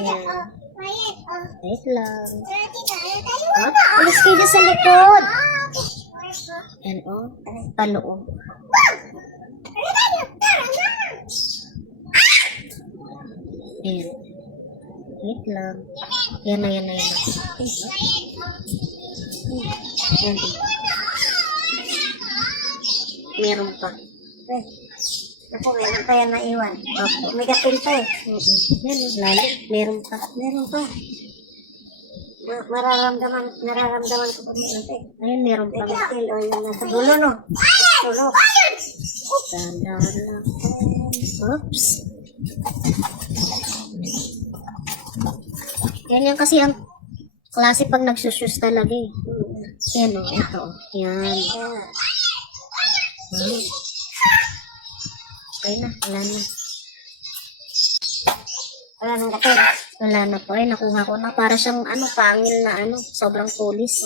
Yan. Wait lang. Alis kayo dyan sa likod. Yan o. Paloob. Yan. Wait lang. Yan na. Yan. Meron pa. Ako, meron pa yan naiwan. Opo. May kapil pa eh. Yan, lalo. Meron pa. Meron pa. Nararamdaman ko pa meron pa eh. Ayun, meron pa. May kapil o yung nasa dulo no. Dulo. Dahan lang. Oops. Yan kasi ang klase pag nagsusyus talaga eh. Yan o, ito o. Yan. Okay na, wala na. Wala nang kapil. Wala na po. Ay, nakuha ko na. Para siyang pangil na sobrang tulis.